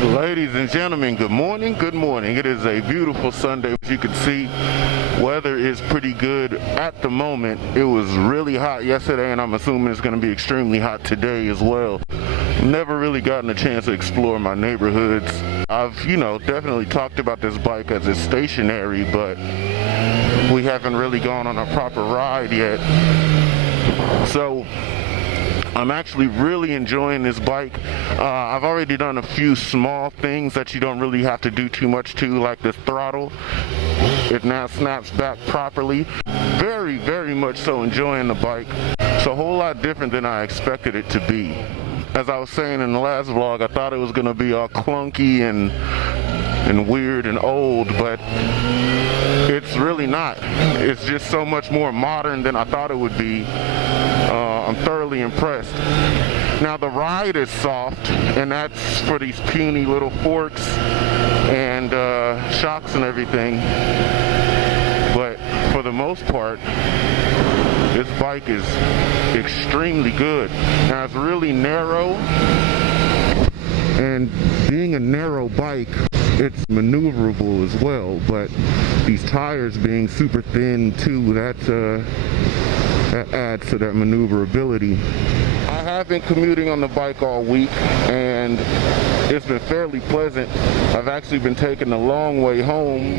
Ladies and gentlemen, good morning, good morning. It is a beautiful Sunday. As you can see, weather is pretty good at the moment. It was really hot yesterday, and I'm assuming it's going to be extremely hot today as well. Never really gotten a chance to explore my neighborhoods. I've, definitely talked about this bike as it's stationary, but we haven't really gone on a proper ride yet. So I'm actually really enjoying this bike. I've already done a few small things that you don't really have to do too much to, like this throttle. It now snaps back properly. Very, very much so enjoying the bike. It's a whole lot different than I expected it to be. As I was saying in the last vlog, I thought it was going to be all clunky and weird and old, but it's really not. It's just so much more modern than I thought it would be. I'm thoroughly impressed. Now the ride is soft, and that's for these puny little forks and shocks and everything. But for the most part, this bike is extremely good. Now it's really narrow, and being a narrow bike, it's maneuverable as well, but these tires being super thin too, that adds to that maneuverability. I have been commuting on the bike all week, and it's been fairly pleasant. I've actually been taking the long way home.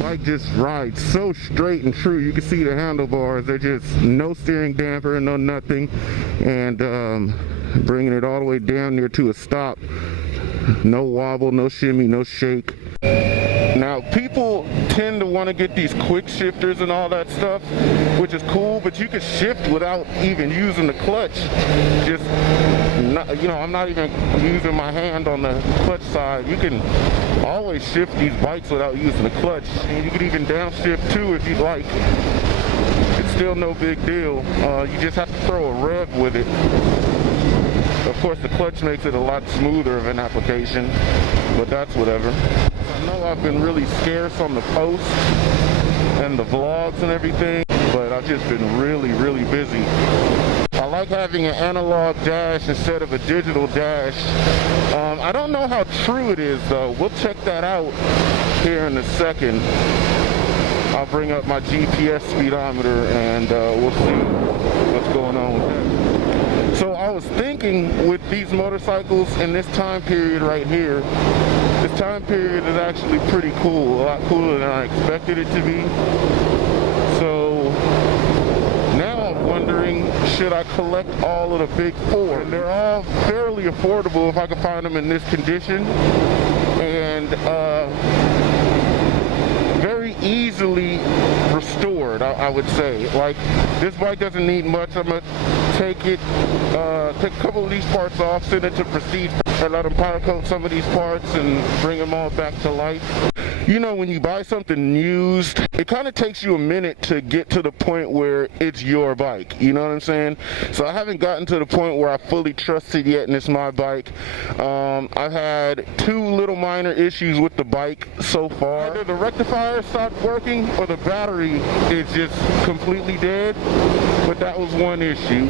Bike just rides so straight and true. You can see the handlebars, they're just no steering damper, no nothing, and bringing it all the way down near to a stop. No wobble, no shimmy, no shake. Now people tend to want to get these quick shifters and all that stuff, which is cool, but you can shift without even using the clutch. Just not, I'm not even using my hand on the clutch side. You can always shift these bikes without using the clutch, and you can even downshift too if you'd like. It's still no big deal. You just have to throw a rev with it. Of course, the clutch makes it a lot smoother of an application, but that's whatever. I know I've been really scarce on the posts and the vlogs and everything, but I've just been really, really busy. I like having an analog dash instead of a digital dash. I don't know how true it is though. We'll check that out here in a second. I'll bring up my GPS speedometer and we'll see what's going on with that. So I was thinking with these motorcycles in this time period right here, this time period is actually pretty cool, a lot cooler than I expected it to be. So now I'm wondering, should I collect all of the big four? And they're all fairly affordable if I can find them in this condition, and very easily restored, I would say. Like, this bike doesn't need much. I'm gonna take it, take a couple of these parts off, send it to Prestige, and let them powder coat some of these parts and bring them all back to life. When you buy something used, it kind of takes you a minute to get to the point where it's your bike, you know what I'm saying? So I haven't gotten to the point where I fully trust it yet, and it's my bike. I've had two little minor issues with the bike so far. Either the rectifier stopped working or the battery is just completely dead, but that was one issue.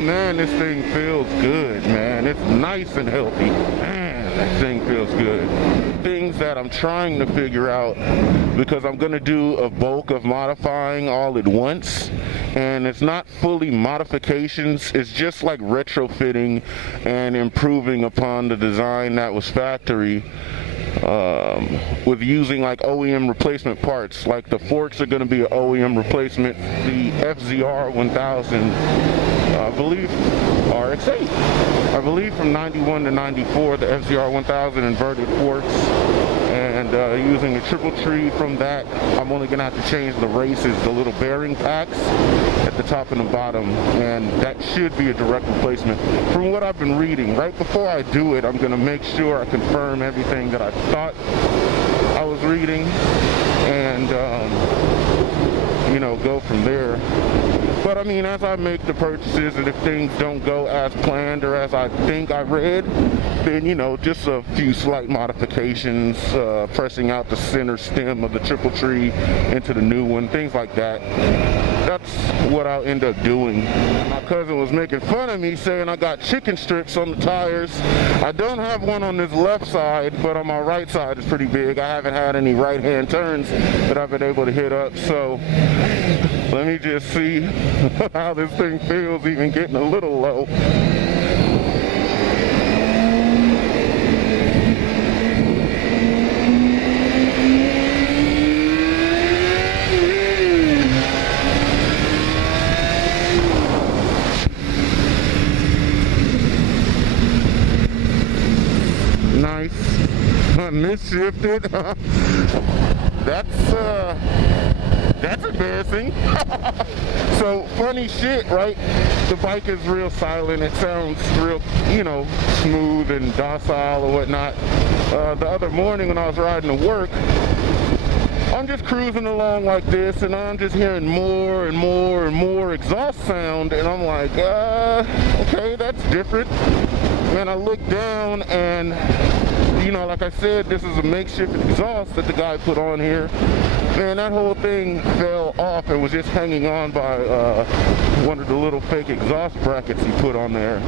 Man, this thing feels good, man. It's nice and healthy. Man, that thing feels good. Things that I'm trying to figure out, because I'm going to do a bulk of modifying all at once, and it's not fully modifications, it's just like retrofitting and improving upon the design that was factory. With using like OEM replacement parts. Like the forks are going to be an OEM replacement. The FZR 1000, I believe RX-8, I believe from 91 to 94, the FZR 1000 inverted forks, and using a triple tree from that. I'm only going to have to change the races, the little bearing packs at the top and the bottom, and that should be a direct replacement. From what I've been reading, right before I do it, I'm going to make sure I confirm everything that I thought I was reading, and go from there. But I mean, as I make the purchases and if things don't go as planned or as I think I read, then, you know, just a few slight modifications, pressing out the center stem of the triple tree into the new one, things like that. That's what I'll end up doing. My cousin was making fun of me saying I got chicken strips on the tires. I don't have one on this left side, but on my right side is pretty big. I haven't had any right-hand turns that I've been able to hit up, so let me just see how this thing feels even getting a little low. Nice. Misshifted. That's embarrassing. So funny shit, right? The bike is real silent. It sounds real, you know, smooth and docile or whatnot. The other morning when I was riding to work, I'm just cruising along like this, and I'm just hearing more and more and more exhaust sound, and I'm like, okay, that's different. Man, I look down, and you know, like I said, this is a makeshift exhaust that the guy put on here. Man, that whole thing fell off and was just hanging on by one of the little fake exhaust brackets he put on there.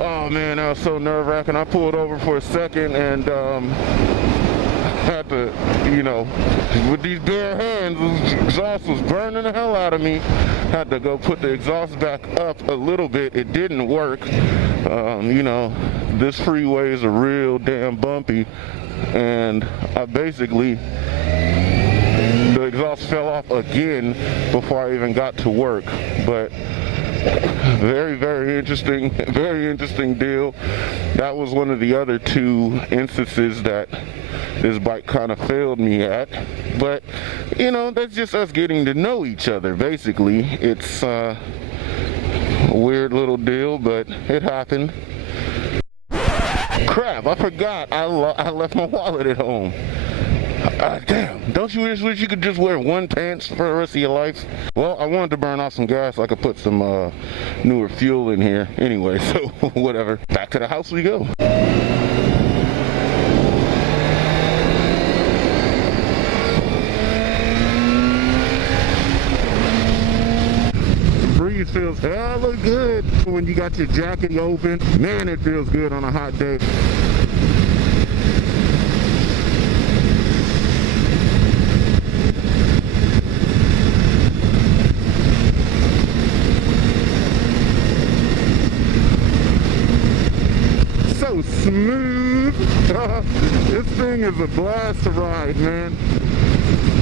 Oh man, that was so nerve-wracking. I pulled over for a second and had to, you know, with these bare hands, the exhaust was burning the hell out of me. Had to go put the exhaust back up a little bit. It didn't work. You know, this freeway is a real damn bumpy, and I basically, the exhaust fell off again before I even got to work. But very interesting deal. That was one of the other two instances that this bike kind of failed me at. But you know, that's just us getting to know each other. Basically, it's a weird little deal, but it happened. Crap, I forgot I left my wallet at home. Damn, don't you just wish you could just wear one pants for the rest of your life? Well, I wanted to burn off some gas so I could put some newer fuel in here. Anyway, so whatever. Back to the house we go. Breeze feels hella good when you got your jacket open. Man, it feels good on a hot day. So smooth. This thing is a blast to ride, man.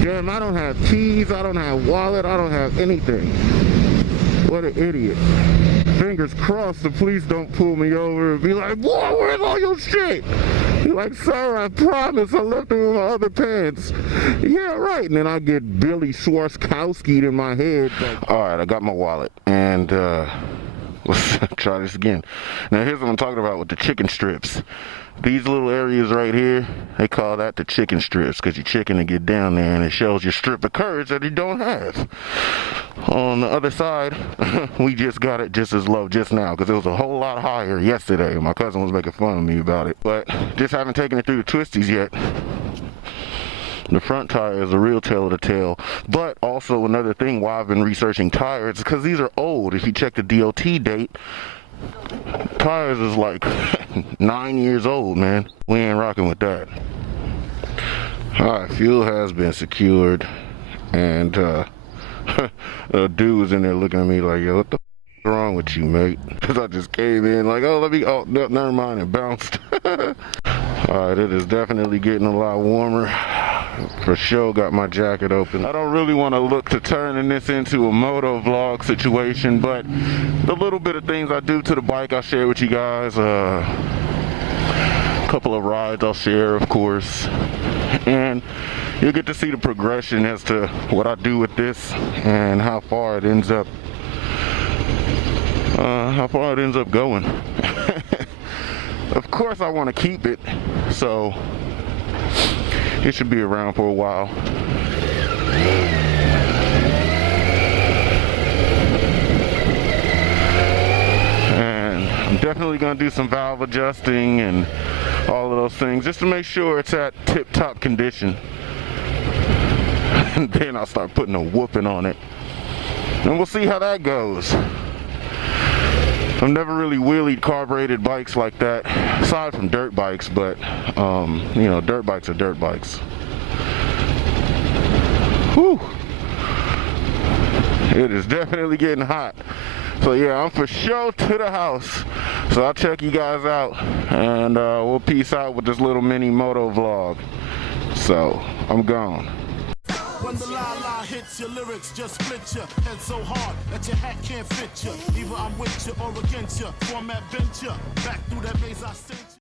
Damn, I don't have keys, I don't have wallet, I don't have anything. What an idiot. Fingers crossed the police don't pull me over and be like, boy, where's all your shit? You're like, sir, I promise I left them in my other pants. Yeah, right. And then I get Billy Schwarzkowski'd in my head. Like, all right, I got my wallet. And let's try this again. Now here's what I'm talking about with the chicken strips. These little areas right here, they call that the chicken strips, because your chicken to get down there and it shows your strip of courage that you don't have. On the other side, we just got it just as low just now, because it was a whole lot higher yesterday. My cousin was making fun of me about it, but just haven't taken it through the twisties yet. The front tire is the real tale of the tale. But also another thing why I've been researching tires is because these are old. If you check the DOT date, tires is like 9 years old, man. We ain't rocking with that. Alright, fuel has been secured, and a dude was in there looking at me like, yo, what the f is wrong with you, mate? Because I just came in like, oh, no, never mind, and bounced. Alright, it is definitely getting a lot warmer. For sure got my jacket open. I don't really want to look to turning this into a moto vlog situation, but the little bit of things I do to the bike I'll share with you guys. A couple of rides I'll share, of course, and you'll get to see the progression as to what I do with this and how far it ends up going. Of course I want to keep it, so it should be around for a while. Definitely gonna do some valve adjusting and all of those things just to make sure it's at tip-top condition. And then I'll start putting a whooping on it. And we'll see how that goes. I've never really wheelied carbureted bikes like that, aside from dirt bikes, but you know, dirt bikes are dirt bikes. Whew. It is definitely getting hot. So yeah, I'm for sure to the house. So I'll check you guys out, and we'll peace out with this little mini moto vlog. So I'm gone. When the la-la hits, your lyrics just split you. Head so hard that your hat can't fit you. Either I'm with you or against you. Format bent you. Back through that maze I sent you.